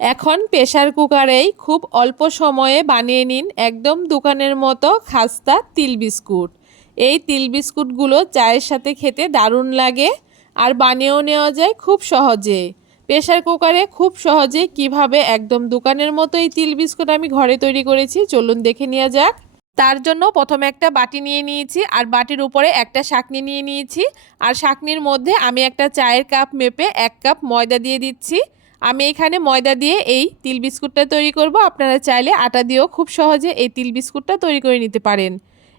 এখন প্রেশার কুকারেই খুব অল্প সময়ে বানিয়ে নিন একদম দোকানের মতো খাস্তা তিল বিস্কুট। এই তিল বিস্কুটগুলো চায়ের সাথে খেতে দারুণ লাগে আর বানিয়েও নেওয়া যায় খুব সহজে। প্রেশার কুকারে খুব সহজে কীভাবে একদম দোকানের মতো এই তিল বিস্কুট আমি ঘরে তৈরি করেছি, চলুন দেখে নেওয়া যাক। তার জন্য প্রথমে একটা বাটি নিয়ে নিয়েছি আর বাটির উপরে একটা শাকনি নিয়ে নিয়েছি। আর শাকনির মধ্যে আমি একটা চায়ের কাপ মেপে এক কাপ ময়দা দিয়ে দিচ্ছি। আমি এখানে ময়দা দিয়ে এই তিল বিস্কুটটা তৈরি করব। আপনারা চাইলে আটা দিয়েও খুব সহজে এই তিল বিস্কুটটা তৈরি করে নিতে পারেন।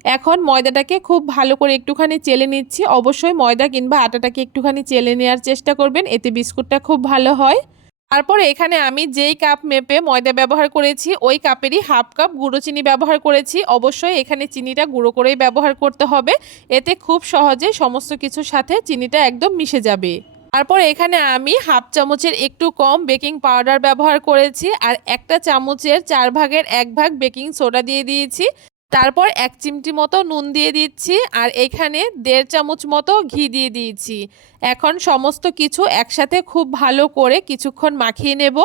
এখন ময়দাটাকে খুব ভালো করে একটুখানি চেলে নিচ্ছি। অবশ্যই ময়দা কিংবা আটাটাকে একটুখানি চেলে নেওয়ার চেষ্টা করবেন, এতে বিস্কুটটা খুব ভালো হয়। তারপরে এখানে আমি যেই কাপ মেপে ময়দা ব্যবহার করেছি, ওই কাপেরই হাফ কাপ গুঁড়ো চিনি ব্যবহার করেছি। অবশ্যই এখানে চিনিটা গুঁড়ো করেই ব্যবহার করতে হবে। এতে খুব সহজে সমস্ত কিছুর সাথে চিনিটা একদম মিশে যাবে। তারপর এখানে আমি হাফ চামচের একটু কম বেকিং পাউডার ব্যবহার করেছি আর একটা চামচের চার ভাগের এক ভাগ বেকিং সোডা দিয়ে দিয়েছি। তারপর এক চিমটি মতো নুন দিয়ে দিচ্ছি আর এখানে দেড় চামচ মতো ঘি দিয়ে দিয়েছি। এখন সমস্ত কিছু একসাথে খুব ভালো করে কিছুক্ষণ মাখিয়ে নেব।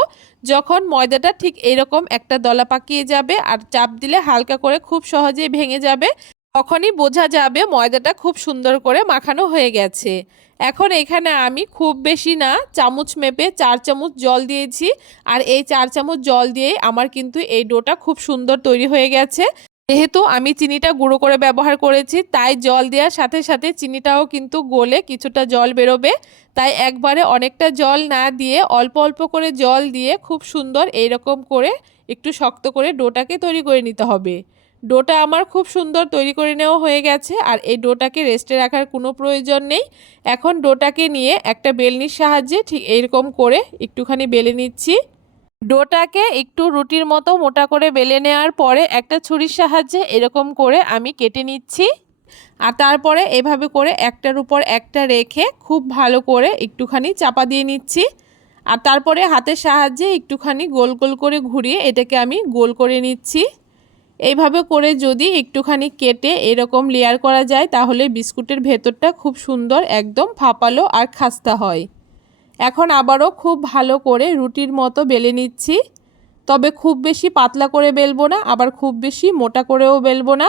যখন ময়দাটা ঠিক এরকম একটা দলা পাকিয়ে যাবে আর চাপ দিলে হালকা করে খুব সহজেই ভেঙে যাবে। তখনই বোঝা যাবে ময়দাটা খুব সুন্দর করে মাখানো হয়ে গেছে। এখন এখানে আমি খুব বেশি না চামচ মেপে চার চামচ জল দিয়েছি আর এই চার চামচ জল দিয়েই আমার কিন্তু এই ডোটা খুব সুন্দর তৈরি হয়ে গেছে। যেহেতু আমি চিনিটা গুঁড়ো করে ব্যবহার করেছি, তাই জল দেওয়ার সাথে সাথে চিনিটাও কিন্তু গলে কিছুটা জল বেরোবে। তাই একবারে অনেকটা জল না দিয়ে অল্প অল্প করে জল দিয়ে খুব সুন্দর এইরকম করে একটু শক্ত করে ডোটাকে তৈরি করে নিতে হবে। ডোটা আমার খুব সুন্দর তৈরি করে নেওয়া হয়ে গেছে, আর এই ডোটাকে রেস্টে রাখার কোনো প্রয়োজন নেই। এখন ডোটাকে নিয়ে একটা বেলনির সাহায্যে ঠিক এইরকম করে একটুখানি বেলে নিচ্ছি। ডোটাকে একটু রুটির মতো মোটা করে বেলে নেওয়ার পরে একটা ছুরির সাহায্যে এরকম করে আমি কেটে নিচ্ছি। আর তারপরে এভাবে করে একটার উপর একটা রেখে খুব ভালো করে একটুখানি চাপা দিয়ে নিচ্ছি। আর তারপরে হাতের সাহায্যে একটুখানি গোল গোল করে ঘুরিয়ে এটাকে আমি গোল করে নিচ্ছি। এইভাবে করে যদি একটুখানি কেটে এরকম লেয়ার করা যায়, তাহলে বিস্কুটের ভেতরটা খুব সুন্দর, একদম ফাপালো আর খাস্তা হয়। এখন আবারও খুব ভালো করে রুটির মতো বেলে নিচ্ছি। তবে খুব বেশি পাতলা করে বেলবো না, আবার খুব বেশি মোটা করেও বেলবো না।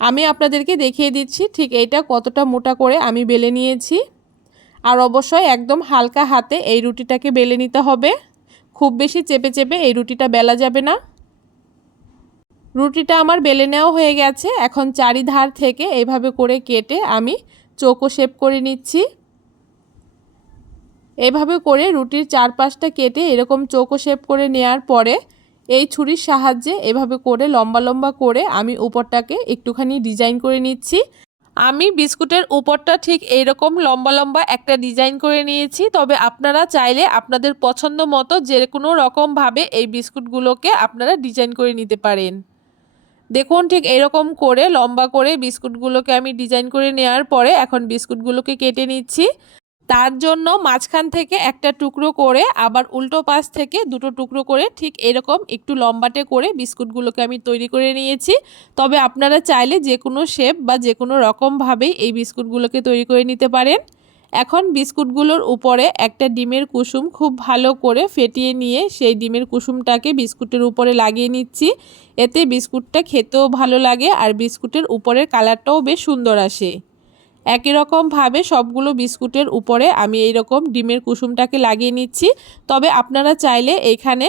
আমি আপনাদেরকে দেখিয়ে দিচ্ছি ঠিক এইটা কতটা মোটা করে আমি বেলে নিয়েছি। আর অবশ্যই একদম হালকা হাতে এই রুটিটাকে বেলে নিতে হবে। খুব বেশি চেপে চেপে এই রুটিটা বেলা যাবে না। রুটিটা আমার বেলে নেওয়া হয়ে গেছে। এখন চারিধার থেকে এইভাবে করে কেটে আমি চৌকো শেপ করে নিচ্ছি। এভাবে করে রুটির চারপাশটা কেটে এরকম চৌকো শেপ করে নেওয়ার পরে এই ছুরির সাহায্যে এভাবে করে লম্বা লম্বা করে আমি উপরটাকে একটুখানি ডিজাইন করে নিচ্ছি। আমি বিস্কুটের উপরটা ঠিক এইরকম লম্বা লম্বা একটা ডিজাইন করে নিয়েছি। তবে আপনারা চাইলে আপনাদের পছন্দ মতো যে কোনো রকমভাবে এই বিস্কুটগুলোকে আপনারা ডিজাইন করে নিতে পারেন। দেখুন ঠিক এরকম করে লম্বা করে বিস্কুটগুলোকে আমি ডিজাইন করে নেওয়ার পরে এখন বিস্কুটগুলোকে কেটে নিচ্ছি। তার জন্য মাঝখান থেকে একটা টুকরো করে আবার উল্টো পাশ থেকে দুটো টুকরো করে ঠিক এরকম একটু লম্বাটে করে বিস্কুটগুলোকে আমি তৈরি করে নিয়েছি। তবে আপনারা চাইলে যে কোনো শেপ বা যে কোনো রকমভাবেই এই বিস্কুটগুলোকে তৈরি করে নিতে পারেন। এখন বিস্কুটগুলোর উপরে একটা ডিমের কুসুম খুব ভালো করে ফেটিয়ে নিয়ে সেই ডিমের কুসুমটাকে বিস্কুটের উপরে লাগিয়ে নিচ্ছি। এতে বিস্কুটটা খেতেও ভালো লাগে আর বিস্কুটের উপরের কালারটাও বেশ সুন্দর আসে। একই রকমভাবে সবগুলো বিস্কুটের উপরে আমি এই রকম ডিমের কুসুমটাকে লাগিয়ে নিচ্ছি। তবে আপনারা চাইলে এইখানে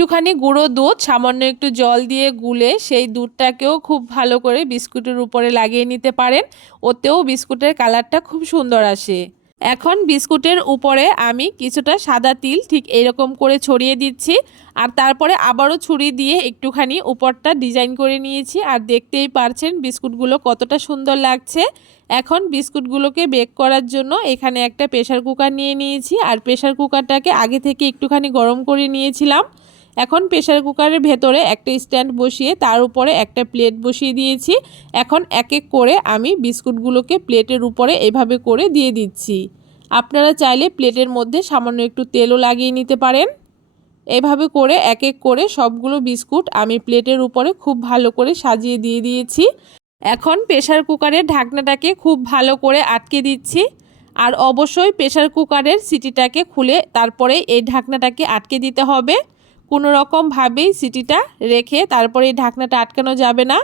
একটুখানি গুঁড়ো দুধ, সামান্য একটু জল দিয়ে গুলে সেই দুধটাকেও খুব ভালো করে বিস্কুটের উপরে লাগিয়ে নিতে পারেন। ওতেও বিস্কুটের কালারটা খুব সুন্দর আসে। এখন বিস্কুটের উপরে আমি কিছুটা সাদা তিল ঠিক এরকম করে ছড়িয়ে দিচ্ছি আর তারপরে আবারও ছুরি দিয়ে একটুখানি উপরটা ডিজাইন করে নিয়েছি আর দেখতেই পারছেন বিস্কুটগুলো কতটা সুন্দর লাগছে। এখন বিস্কুটগুলোকে বেক করার জন্য এখানে একটা প্রেশার কুকার নিয়ে নিয়েছি আর প্রেশার কুকারটাকে আগে থেকে একটুখানি গরম করে নিয়েছিলাম। এখন প্রেশার কুকারের ভেতরে একটা স্ট্যান্ড বসিয়ে তার উপরে একটা প্লেট বসিয়ে দিয়েছি। এখন এক এক করে আমি বিস্কুটগুলোকে প্লেটের উপরে এভাবে করে দিয়ে দিচ্ছি। আপনারা চাইলে প্লেটের মধ্যে সামান্য একটু তেলও লাগিয়ে নিতে পারেন। এভাবে করে এক এক করে সবগুলো বিস্কুট আমি প্লেটের উপরে খুব ভালো করে সাজিয়ে দিয়ে দিয়েছি। এখন প্রেশার কুকারের ঢাকনাটাকে খুব ভালো করে আটকে দিচ্ছি। আর অবশ্যই প্রেশার কুকারের সিটিটাকে খুলে তারপরে এই ঢাকনাটাকে আটকে দিতে হবে। কোনো রকমভাবেই সিটিটা রেখে তারপরে এই ঢাকনাটা আটকানো যাবে না।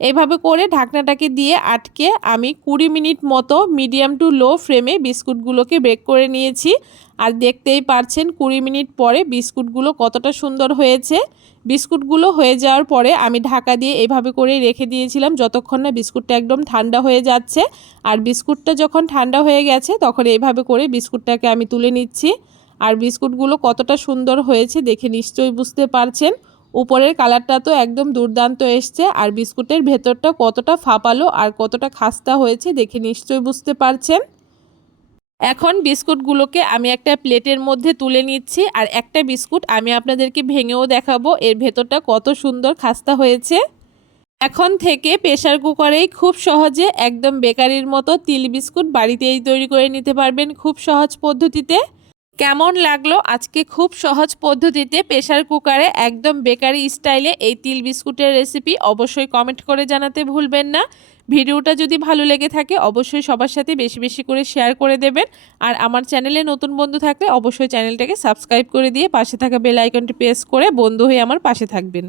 এইভাবে করে ঢাকনাটাকে দিয়ে আটকে আমি কুড়ি মিনিট মতো মিডিয়াম টু লো ফ্লেমে বিস্কুটগুলোকে বেক করে নিয়েছি। আর দেখতেই পারছেন কুড়ি মিনিট পরে বিস্কুটগুলো কতটা সুন্দর হয়েছে। বিস্কুটগুলো হয়ে যাওয়ার পরে আমি ঢাকা দিয়ে এইভাবে করে রেখে দিয়েছিলাম যতক্ষণ না বিস্কুটটা একদম ঠান্ডা হয়ে যাচ্ছে। আর বিস্কুটটা যখন ঠান্ডা হয়ে গেছে তখন এইভাবে করে বিস্কুটটাকে আমি তুলে নিচ্ছি। আর বিস্কুটগুলো কতটা সুন্দর হয়েছে দেখে নিশ্চয়ই বুঝতে পারছেন। উপরের কালারটা তো একদম দুর্দান্ত এসছে আর বিস্কুটের ভেতরটা কতটা ফাঁপালো আর কতটা খাস্তা হয়েছে দেখে নিশ্চয়ই বুঝতে পারছেন। এখন বিস্কুটগুলোকে আমি একটা প্লেটের মধ্যে তুলে নিচ্ছি আর একটা বিস্কুট আমি আপনাদেরকে ভেঙেও দেখাবো। এর ভেতরটা কত সুন্দর খাস্তা হয়েছে। এখন থেকে প্রেশার কুকারেই খুব সহজে একদম বেকারির মতো তিল বিস্কুট বাড়িতেই তৈরি করে নিতে পারবেন খুব সহজ পদ্ধতিতে। কেমন লাগল? আজকে খুব সহজ পদ্ধতিতে প্রেশার কুকারে একদম বেকারি স্টাইলে এই তিল বিস্কুটের রেসিপি অবশ্যই কমেন্ট করে জানাতে ভুলবেন না। ভিডিওটা যদি ভালো লেগে থাকে, অবশ্যই সবার সাথে বেশি বেশি করে শেয়ার করে দেবেন। আর আমার চ্যানেলে নতুন বন্ধু থাকলে অবশ্যই চ্যানেলটাকে সাবস্ক্রাইব করে দিয়ে পাশে থাকা বেল আইকনটি প্রেস করে বন্ধু হয়ে আমার পাশে থাকবেন।